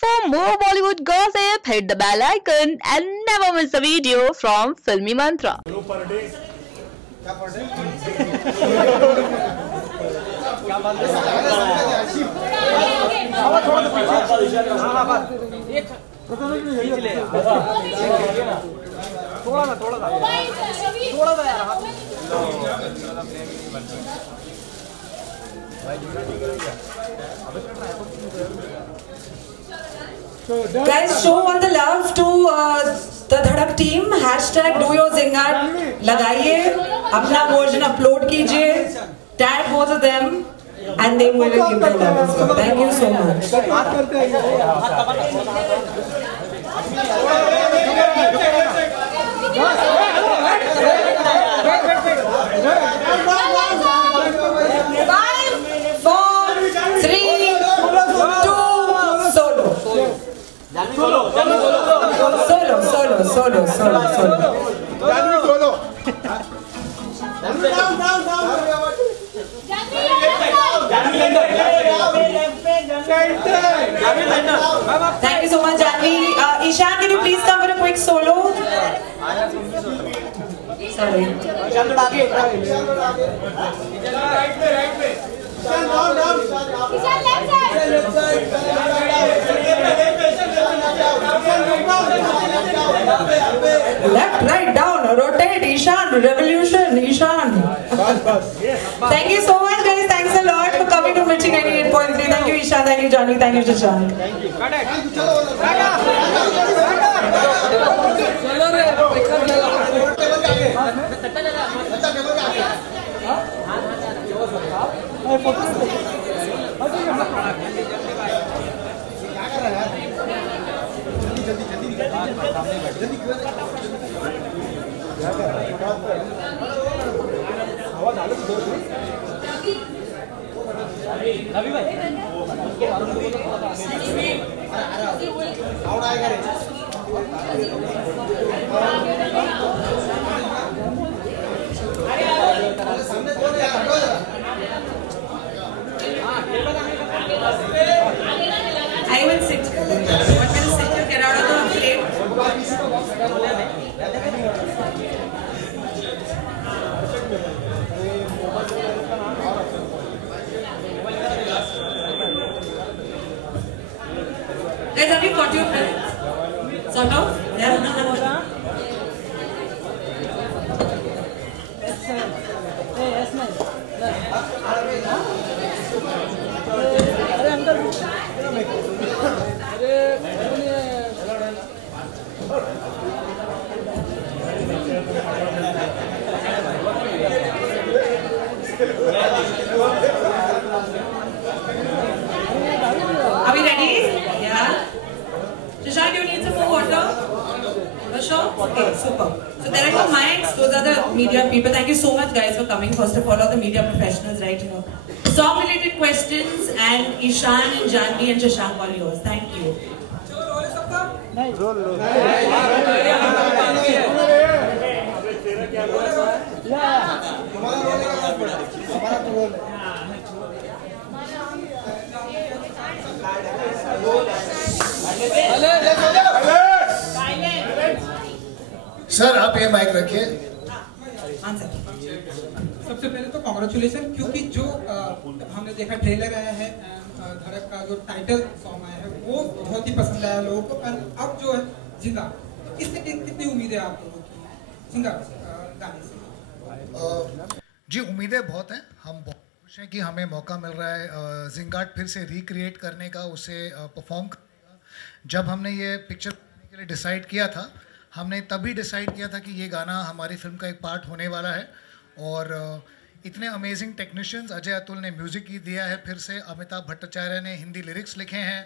For more Bollywood gossip, hit the bell icon and never miss a video from Filmy Mantra. Guys, show all the love to the Dhadak team. Hashtag do your zingat. लगाइए, अपना version upload कीजिए. Tag both of them, and they will give their love as well. Thank you so much. Solo. Thank you so much, Janvi. Ishan, can you please come for a quick solo? Sorry. Left, right, down, rotate, Ishan, revolution, Ishan. Thank you so much, guys. Thanks a lot for coming to Mirchi 98.3. Thank you, Ishan. Thank you, Johnny. Thank you, Shashank. Thank you. I will sit. What will sit? Get out of the plate. Guys, have you got your plate? Sort of? Yeah. Are we ready? Yeah. Shashank, do you need some more water? Sure? Okay, super. So there are your mics. Those are the media people. Thank you so much, guys, for coming. First of all the media professionals right here. Song-related questions, and Ishan and Janvi and Shashank, all yours. Thank you. Sir आप ये mic रखिए। सबसे पहले तो congratulation, क्योंकि जो हमने देखा ट्रेलर आया है, धड़क का जो टाइटल सॉन्ग आया है वो बहुत ही पसंद आया लोगों को। और अब जो है जिंदा, इससे कितनी उम्मीदें आप लोगों की जिंदा गाने से? जी उम्मीदें बहुत हैं। हम बहुत खुश हैं कि हमें मौका मिल रहा है जिंगाट फिर से रिक्रिएट करने का, उसे परफॉर्म करने का। जब हमने ये पिक्चर बनाने के लिए डिसाइड किया था, हमने तभी डिसाइड किया था कि ये गाना हमारी फिल्म का एक पार्ट होने वाला है। और इतने अमेजिंग टेक्नीशियंस, अजय अतुल ने म्यूज़िक ही दिया है फिर से, अमिताभ भट्टाचार्य ने हिंदी लिरिक्स लिखे हैं,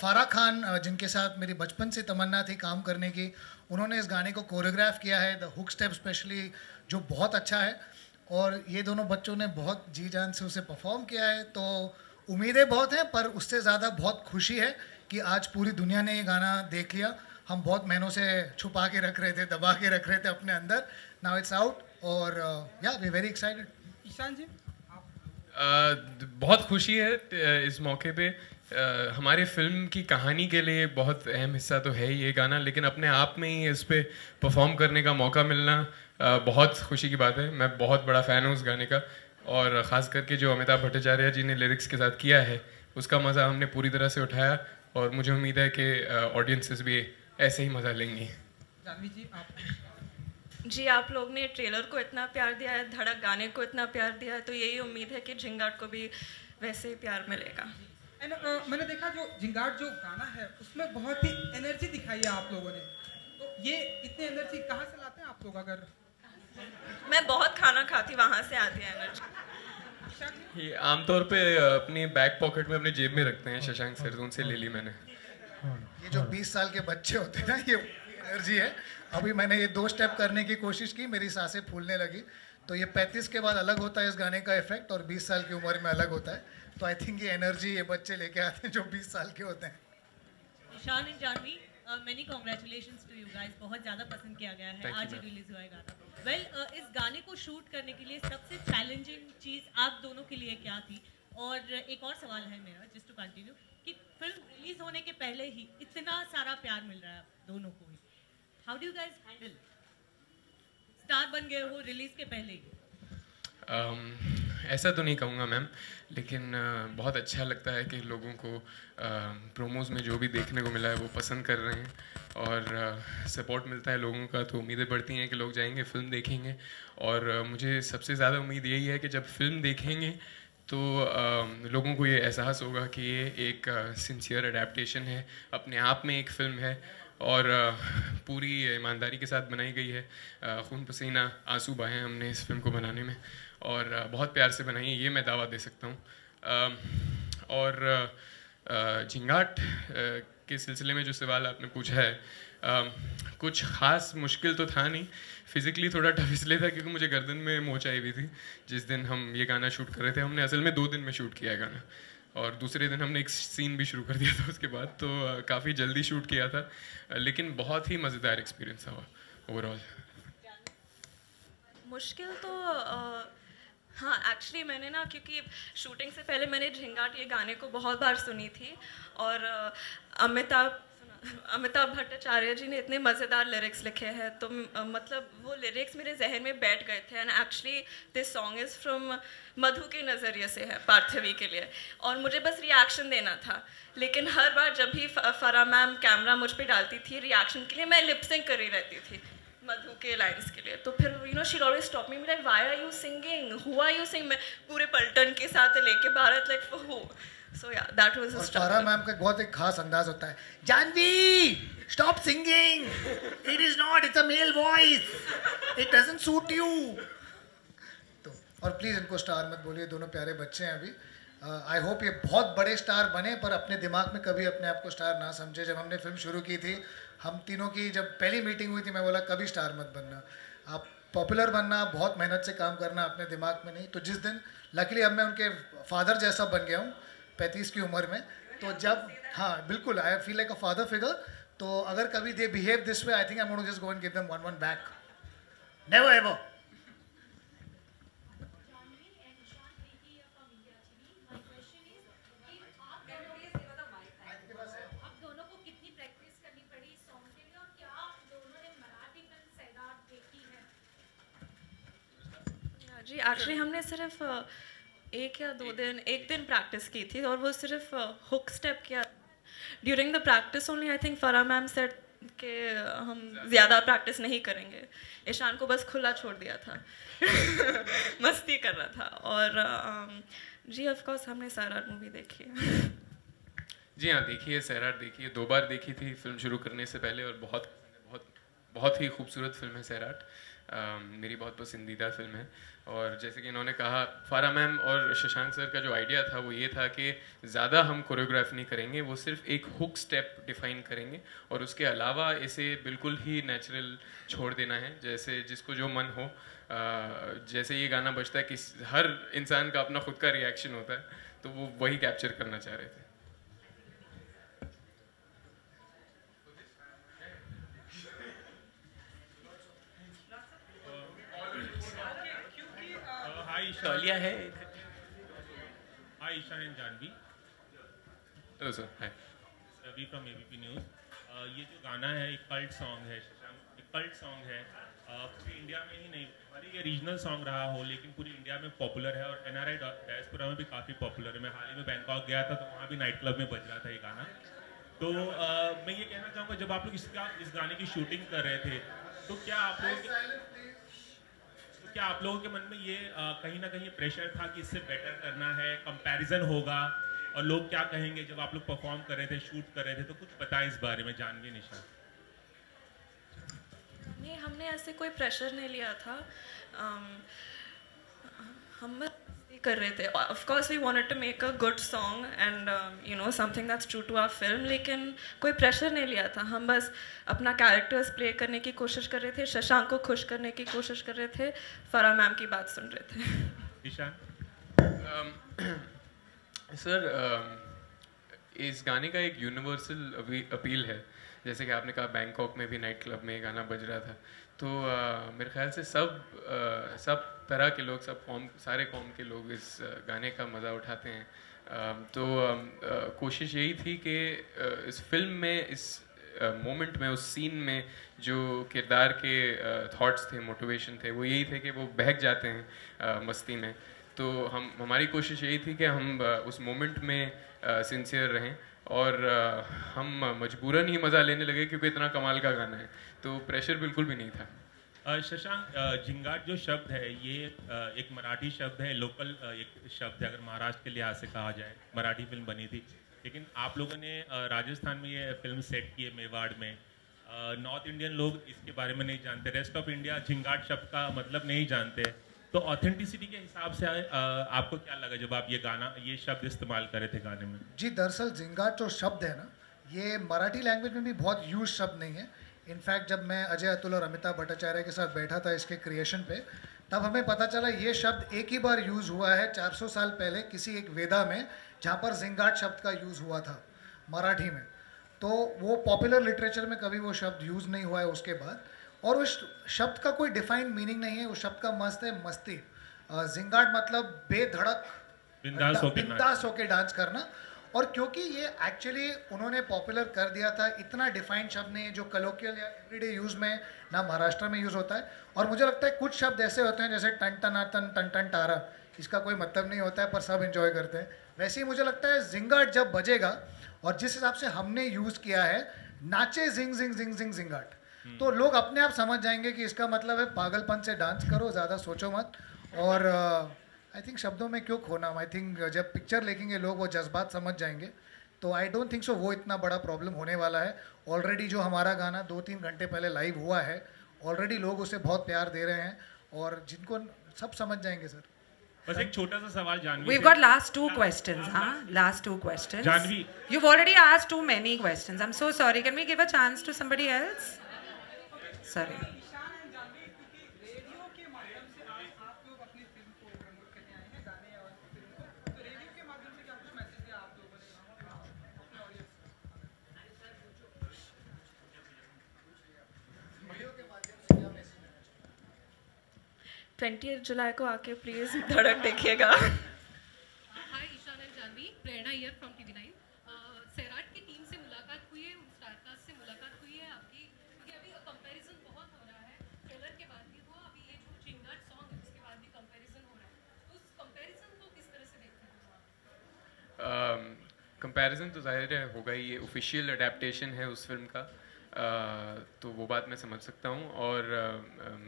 फारा खान जिनके साथ मेरी बचपन से तमन्ना थी काम करने की, उन्होंने इस गाने को कोरियोग्राफ किया है, द हुक स्टेप स्पेशली, जो बहुत अच्छा है। और ये दोनों बच्चों ने बहुत जी जान से उसे परफॉर्म किया है। तो उम्मीदें बहुत हैं, पर उससे ज़्यादा बहुत खुशी है कि आज पूरी दुनिया ने ये गाना देख लिया। हम बहुत महीनों से छुपा के रख रहे थे, दबा के रख रहे थे अपने अंदर। नाउ इट्स आउट और या वी वेरी एक्साइटेड। ईशान जी बहुत खुशी है इस मौके पे। हमारे फिल्म की कहानी के लिए बहुत अहम हिस्सा तो है ही ये गाना, लेकिन अपने आप में ही इस पे परफॉर्म करने का मौका मिलना बहुत खुशी की बात है। मैं बहुत बड़ा फ़ैन हूँ उस गाने का, और ख़ास करके जो अमिताभ भट्टाचार्य जी ने लिरिक्स के साथ किया है उसका मज़ा हमने पूरी तरह से उठाया, और मुझे उम्मीद है कि ऑडियंसेस भी ऐसे ही मज़ा लेंगी। जानवी जी आप जी, आप लोग ने ट्रेलर को इतना प्यार दिया है, धड़क गाने को इतना प्यार दिया है, तो यही उम्मीद है कि झिंगाट को भी वैसे ही प्यार मिलेगा। एंड मैंने देखा जो झिंगाट जो गाना है उसमें बहुत ही एनर्जी दिखाई है आप लोगों ने, तो ये इतनी एनर्जी कहाँ से लाते हैं आप लोग? अगर मैं बहुत खाना खाती, वहाँ से आती है एनर्जी। ये आमतौर पे अपनी बैक पॉकेट में अपनी जेब में रखते हैं शशांक सर, उनसे ले ली मैंने। ये जो 20 साल के बच्चे होते हैं ना, ये एनर्जी है। अभी मैंने ये 2 स्टेप करने की कोशिश की, मेरी सांसें फूलने लगी। तो ये 35 के बाद अलग होता है इस गाने का इफेक्ट, और 20 साल की उम्र में अलग होता है। तो आई थिंक ये एनर्जी ये बच्चे लेके आते हैं जो 20 साल के होते हैं। Ishaan and Janhvi, many congratulations to you guys, बहुत ज़्यादा पसंद किया गया है, आज ही रिलीज हुआ है गाना। वेल, इस गाने को शूट करने के लिए सबसे चैलेंजिंग चीज़ आप दोनों के लिए क्या थी? और एक और सवाल है मेरा, जस्ट टू कंटिन्यू, कि फिल्म रिलीज होने के पहले ही इतना सारा प्यार मिल रहा है आप दोनों को ही, how do you guys handle? Star बन गए हो रिलीज के पहले ही। ऐसा तो नहीं कहूँगा मैम, लेकिन बहुत अच्छा लगता है कि लोगों को प्रोमोज़ में जो भी देखने को मिला है वो पसंद कर रहे हैं, और सपोर्ट मिलता है लोगों का, तो उम्मीदें बढ़ती हैं कि लोग जाएंगे फिल्म देखेंगे। और मुझे सबसे ज़्यादा उम्मीद यही है कि जब फिल्म देखेंगे तो लोगों को ये एहसास होगा कि ये एक सिंसियर अडेप्टेशन है, अपने आप में एक फ़िल्म है, और पूरी ईमानदारी के साथ बनाई गई है। खून पसीना आंसू बहाए हमने इस फिल्म को बनाने में, और बहुत प्यार से बनाई है, ये मैं दावा दे सकता हूँ। और झिंगाट के सिलसिले में जो सवाल आपने पूछा है, कुछ ख़ास मुश्किल तो था नहीं। फिज़िकली थोड़ा टफ इसलिए था क्योंकि मुझे गर्दन में मोच आई हुई थी जिस दिन हम ये गाना शूट कर रहे थे। हमने असल में 2 दिन में शूट किया है गाना, और दूसरे दिन हमने एक सीन भी शुरू कर दिया था उसके बाद, तो काफ़ी जल्दी शूट किया था, लेकिन बहुत ही मज़ेदार एक्सपीरियंस था ओवरऑल। मुश्किल तो हाँ, एक्चुअली मैंने ना, क्योंकि शूटिंग से पहले मैंने झिंगाट ये गाने को बहुत बार सुनी थी, और अमिताभ भट्टाचार्य जी ने इतने मज़ेदार लिरिक्स लिखे हैं, तो मतलब वो लिरिक्स मेरे जहन में बैठ गए थे। And actually this song is from Madhu के नज़रिए से है, पार्थवी के लिए, और मुझे बस रिएक्शन देना था। लेकिन हर बार जब भी फरा मैम कैमरा मुझ पे डालती थी रिएक्शन के लिए, मैं लिप सिंक कर ही रहती थी मधु के लाइन्स के लिए। तो फिर you know she always stop me, like why are you singing, who are you singing, मैं पूरे पलटन के साथ लेके Bharat, like for who. So yeah, that was a struggle. Farah ma'am का बहुत एक खास अंदाज होता है, Janhvi stop singing, it is not, it's a male voice, it doesn't suit you. तो और प्लीज इनको स्टार मत बोलिए, दोनों प्यारे बच्चे हैं अभी। आई होप ये बहुत बड़े स्टार बने, पर अपने दिमाग में कभी अपने आप को स्टार ना समझे। जब हमने फिल्म शुरू की थी, हम तीनों की जब पहली मीटिंग हुई थी, मैं बोला कभी स्टार मत बनना, आप पॉपुलर बनना, बहुत मेहनत से काम करना, अपने दिमाग में नहीं। तो जिस दिन लकीली अब मैं उनके फादर जैसा बन गया हूँ 35 की उम्र में, तो जब हाँ बिल्कुल I feel like a father figure, तो अगर कभी they behave this way, I think I am going to just go and give them one back, never ever. जी एक्चुअली हमने सिर्फ एक दिन प्रैक्टिस की थी, और वो सिर्फ हुक स्टेप किया। During the practice only I think फरा मैम सेड कि हम ज़्यादा प्रैक्टिस नहीं करेंगे। ईशान को बस खुला छोड़ दिया था मस्ती कर रहा था। और जी ऑफ कोर्स हमने सैराट मूवी देखी है। जी हाँ, देखी है, सैराट देखी है, 2 बार देखी थी फिल्म शुरू करने से पहले, और बहुत बहुत बहुत ही खूबसूरत फिल्म है सैराट। मेरी बहुत पसंदीदा फिल्म है। और जैसे कि इन्होंने कहा, फारा मैम और शशांक सर का जो आइडिया था वो ये था कि ज़्यादा हम कोरियोग्राफ नहीं करेंगे, वो सिर्फ एक हुक स्टेप डिफाइन करेंगे, और उसके अलावा इसे बिल्कुल ही नेचुरल छोड़ देना है, जैसे जिसको जो मन हो। जैसे ये गाना बजता है कि हर इंसान का अपना खुद का रिएक्शन होता है, तो वो वही कैप्चर करना चाह रहे थे। तौलिया है। Ishaan and Janhvi. Hello sir, hi. Ravi from ABP news. ये जो गाना है एक कल्ट सॉन्ग है, एक कल्ट सॉन्ग है, पूरी इंडिया में ही नहीं, भले ये रीजनल सॉन्ग रहा हो लेकिन पूरी इंडिया में पॉपुलर है और एनआरआई डायस्पोरा में भी काफ़ी पॉपुलर है। मैं हाल ही में बैंकॉक गया था तो वहाँ भी नाइट क्लब में बज रहा था ये गाना। तो मैं ये कहना चाहूँगा, जब आप लोग इस गाने की शूटिंग कर रहे थे तो क्या आप लोगों के मन में ये कहीं ना कहीं प्रेशर था कि इससे बेटर करना है, कंपैरिजन होगा और लोग क्या कहेंगे? जब आप लोग परफॉर्म कर रहे थे, शूट कर रहे थे, तो कुछ बताएं इस बारे में, जानवी, निशा। नहीं, हमने ऐसे कोई प्रेशर नहीं लिया था। हम कर रहे थे। Of course we wanted to make a good song and you know something that's true to our film, लेकिन कोई प्रेशर नहीं लिया था। हम बस अपना कैरेक्टर्स प्ले करने की कोशिश कर रहे थे, शशांक को खुश करने की कोशिश कर रहे थे, फराह मैम की बात सुन रहे थे। ईशान? सर, इस गाने का एक यूनिवर्सल अपील है। जैसे कि आपने कहा बैंकॉक में भी नाइट क्लब में गाना बज रहा था, तो मेरे ख्याल से सब तरह के लोग, सारे कौम के लोग इस गाने का मज़ा उठाते हैं। तो कोशिश यही थी कि इस फिल्म में, इस मोमेंट में, उस सीन में जो किरदार के थॉट्स थे, मोटिवेशन थे, वो यही थे कि वो बहक जाते हैं मस्ती में। तो हमारी कोशिश यही थी कि हम उस मोमेंट में सिंसियर रहें और हम मजबूरन ही मज़ा लेने लगे क्योंकि इतना कमाल का गाना है, तो प्रेशर बिल्कुल भी नहीं था। शशांक, झिंगाट जो शब्द है ये एक मराठी शब्द है, लोकल एक शब्द है अगर महाराष्ट्र के लिहाज से कहा जाए। मराठी फिल्म बनी थी, लेकिन आप लोगों ने राजस्थान में ये फिल्म सेट की है, मेवाड़ में। नॉर्थ इंडियन लोग इसके बारे में नहीं जानते, रेस्ट ऑफ इंडिया झिंगाट शब्द का मतलब नहीं जानते। तो ऑथेंटिसिटी के हिसाब से आपको क्या लगा जब आप ये शब्द इस्तेमाल कर रहे थे गाने में? जी, दरअसल झिंगाट जो शब्द है ना, ये मराठी लैंग्वेज में भी बहुत यूज शब्द नहीं है। इनफैक्ट जब मैं अजय अतुल और अमिताभ भट्टाचार्य के साथ बैठा था इसके क्रिएशन पे, तब हमें पता चला ये शब्द एक ही बार यूज़ हुआ है 400 साल पहले किसी एक वेदा में, जहाँ पर झिंगाट शब्द का यूज़ हुआ था मराठी में। तो वो पॉपुलर लिटरेचर में कभी वो शब्द यूज़ नहीं हुआ है उसके बाद, और उस शब्द का कोई डिफाइंड मीनिंग नहीं है। उस शब्द का मस्त है मस्ती। झिंगाट मतलब बेधड़क, बिंदास होके डांस करना। और क्योंकि ये एक्चुअली उन्होंने पॉपुलर कर दिया था, इतना डिफाइंड शब्द नहीं है जो कलोकियल या एवरीडे यूज़ में ना महाराष्ट्र में यूज़ होता है। और मुझे लगता है कुछ शब्द ऐसे होते हैं जैसे टन टनातन, टन टन टारा, इसका कोई मतलब नहीं होता है पर सब एंजॉय करते हैं। वैसे ही मुझे लगता है झिंगाट जब बजेगा, और जिस हिसाब से हमने यूज़ किया है, नाचे झिंग झिंग झिंग झिंग झिंगाट, तो लोग अपने आप समझ जाएंगे कि इसका मतलब है पागलपन से डांस करो, ज़्यादा सोचो मत। और आई थिंक शब्दों में क्यों खोना, आई थिंक जब पिक्चर देखेंगे लोग वो जज्बात समझ जाएंगे। तो आई डोंट थिंक सो वो इतना बड़ा प्रॉब्लम होने वाला है। ऑलरेडी जो हमारा गाना 2-3 घंटे पहले लाइव हुआ है, ऑलरेडी लोग उसे बहुत प्यार दे रहे हैं और जिनको सब समझ जाएंगे। सर, बस एक छोटा सा सवाल Janvi. We've got last 2 questions, huh? Last 2 questions. Janvi, You've already asked too many questions. I'm so sorry. Can we give a chance to somebody else? Sorry. जुलाई को आके प्लीज धड़क देखिएगा। Hi Ishaan and Janhvi, Prerna here from TV9। Sairat की टीम से मुलाकात हुई है, star cast से मुलाकात हुई है आपकी, क्योंकि अभी कंपैरिजन बहुत हो रहा है, ट्रेलर के बाद भी हुआ, अभी ये जो झिंगाट सॉन्ग है उसके बाद भी कंपैरिजन हो रहा है, तो उस कंपैरिजन को किस तरह से देखते हैं आप? कंपैरिजन तो जाहिर है होगा ही, ये ऑफिशियल अडेप्टेशन है उस फिल्म का, तो वो बात मैं समझ सकता हूँ। और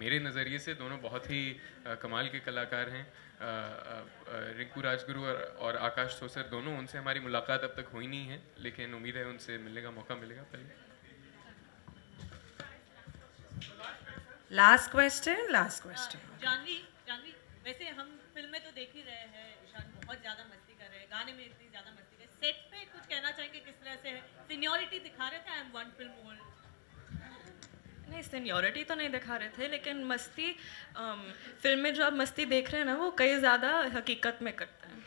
मेरे नज़रिए से दोनों बहुत ही कमाल के कलाकार हैं। रिंकू राजगुरु और आकाश ठोसर दोनों, उनसे हमारी मुलाकात अब तक हुई नहीं है, लेकिन उम्मीद है उनसे मिलने का मौका मिलेगा पहले। Last question. जानवी, वैसे हम फिल्म में तो देख ही रहे हैं, ईशान बहुत ज़्यादा मस्ती कर रहे हैं, गाने में इतनी ज़्यादा मस्ती कर रहे हैं, सेट पे कुछ कहना चाहेंगे किस तरह से सीनियरिटी दिखा रहे थे? I am 1 film old. नहीं, सीनियरिटी तो नहीं दिखा रहे थे, लेकिन मस्ती फिल्म में जो आप मस्ती देख रहे हैं ना, वो कई ज़्यादा हकीकत में करते हैं।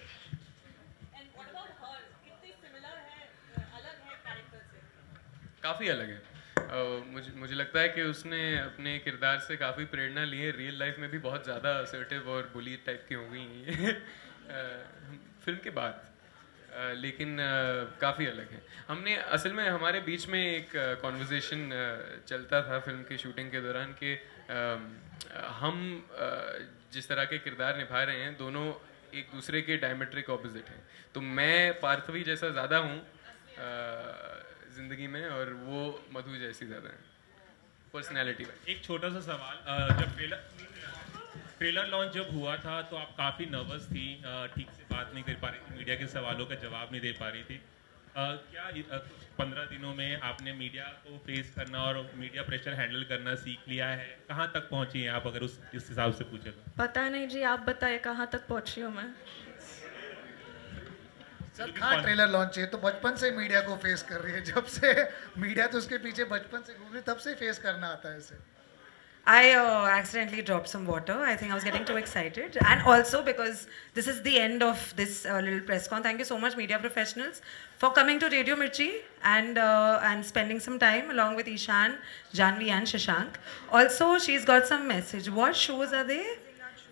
काफ़ी अलग है। मुझे लगता है कि उसने अपने किरदार से काफ़ी प्रेरणा ली है। रियल लाइफ में भी बहुत ज़्यादा असर्टिव और बुली टाइप की हो गई हैं फिल्म के बाद। लेकिन काफ़ी अलग है। हमने असल में हमारे बीच में एक कॉन्वर्सेशन चलता था फिल्म की शूटिंग के दौरान कि हम जिस तरह के किरदार निभा रहे हैं दोनों एक दूसरे के डायमेट्रिक ऑपोजिट हैं। तो मैं पार्थवी जैसा ज़्यादा हूँ ज़िंदगी में और वो मधु जैसी ज़्यादा है पर्सनैलिटी में। एक छोटा सा सवाल, जब ट्रेलर लॉन्च जब हुआ था तो आप काफ़ी नर्वस थी, ठीक से बात नहीं कर पा रही थी, मीडिया के सवालों का जवाब नहीं दे पा रही थी। क्या 15 दिनों में आपने मीडिया को फेस करना और मीडिया प्रेशर हैंडल करना सीख लिया है? कहाँ तक पहुँची हैं आप, अगर इस हिसाब से पूछे तो? पता नहीं जी, आप बताइए कहाँ तक पहुँची हूँ मैं। सर कहाँ ट्रेलर लॉन्च है, तो बचपन से मीडिया को फेस कर रही है। जब से मीडिया तो उसके पीछे बचपन से घूम रही, तब से फेस करना आता है इसे। I accidentally dropped some water. I think I was getting too excited. And also because this is the end of this little press con. Thank you so much, media professionals, for coming to Radio Mirchi and spending some time along with Ishan, Janvi and Shashank. Also, she's got some message. What shoes are they?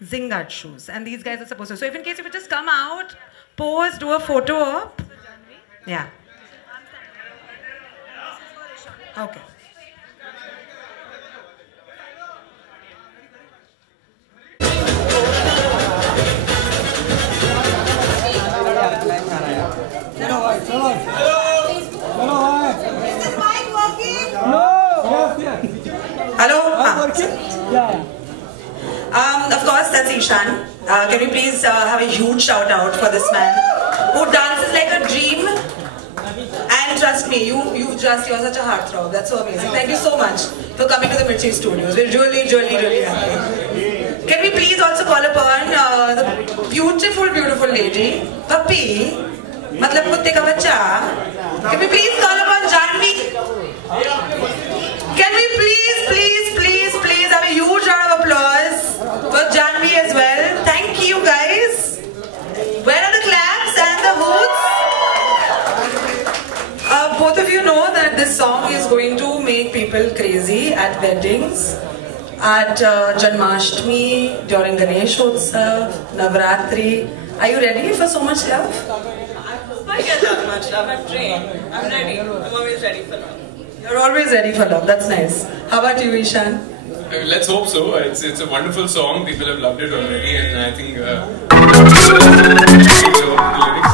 Zingard shoes. And these guys are supposed to. So if in case you would just come out, pose, do a photo op. Yeah. Okay. Hello? Of course, that's Ishan. Can we please have a huge shout out for this man who dances like a dream? And trust me, you're such a heartthrob. That's so amazing. Thank you so much for coming to the Mirchi Studios. We're really happy. Can we please also call upon the beautiful lady, Puppy, matlab kutte ka bacha. Can we please call upon Janvi? Can we please have a huge round of applause for Janvi as well? Thank you guys. Where are the claps and the hoots? Both of you know that this song is going to make people crazy at weddings, at Janmashtami, during Ganesh Utsav, Navratri. Are you ready for so much love? I get that much love. I'm trained. I'm ready. I'm always ready for love. You're always ready for love. That's nice. How about you, Ishan? Let's hope so. It's a wonderful song. People have loved it already, and I think the lyrics